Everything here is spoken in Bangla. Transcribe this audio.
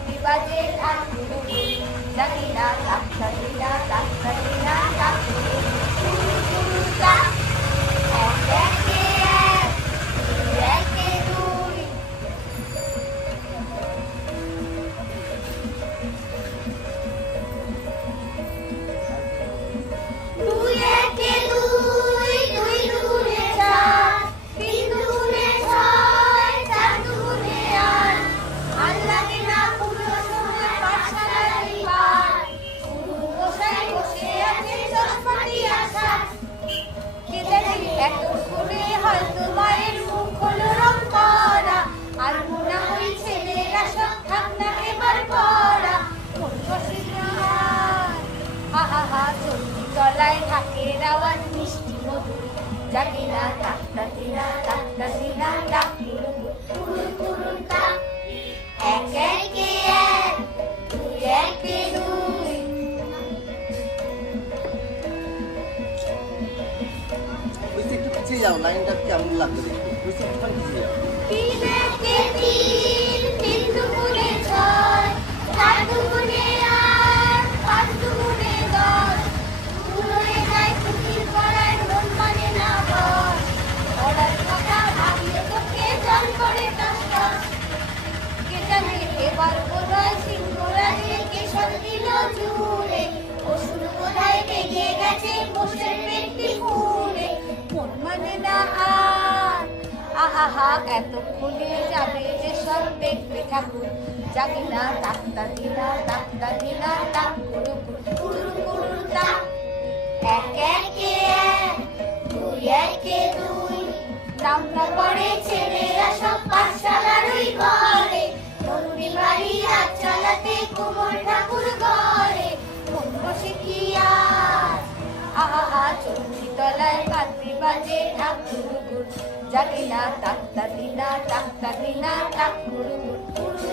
বাদ্যি বাজে ঢাক গুরু জানি না ডাক্তা দিনা ডাক্তা দিনা ডাক গুরু গুরু গুরু ডাক এক একে এক দুই একে দুই দুই একে দুই দুই দুগুণে চার তিন দুগুণে ছয় চার দুগুণে আট আর লাগে না পুরো সময় পাঠশালার পার গুরু মশাই বসে আছে চশমাটি আশা কে জানে এত করে হয়তো মায়ের মুখ হলো রং করা আর মনে হয় ছেলেরা সব থাক না এবার পড়া কোন বসে হা হা হা চন্ডী তলায় ঢাকের আওয়াজ মিষ্টি মধুর জানি না ডাক্তা দিনা ডাক গুরু গুরু গুরু ডাক এক একে এক দুই একে দুই বুঝতে একটু পিছিয়ে যাও, লাইনটা কেমন লাগবে দেখতে, বুঝতে একটুখানি পিছিয়ে যাও। তিন একে তিন তিন দুগুণে ছয় চার দুগুণে আট পাঁচ দুগুণে দশ দুগুণে যায় খুশির পড়ায় মন মানে না বল পড়ার কথা ভাবলে তোকে জল করে টস কে জানে এবার বোধহয় সিংহরাজে কেশর দিল জুড়ে অসুর বোধহয় রেগে গেছে বসে পেটটি খুঁড়ে মন মানে না আর আহা এতক্ষণে যাবে যে সব দেখবে ঠাকুর জানি না ডাক্তা দিনা ডাক গুরু গুরু গুরু ডাক এক একে এক দুই একে দুই নামটা পড়ে ছেলেরা সব পাঠশালার ওই ঘরে তরুণী বাড়ি হাত চালাতে কোমর ঠাকুর ঘরে মন বসে কি আর আহা চন্ডী তলায় বাদ্যি বাজে ঢাক গুরু গুরু জানি না ডাক্তা দিনা ডাক গুরু গুরু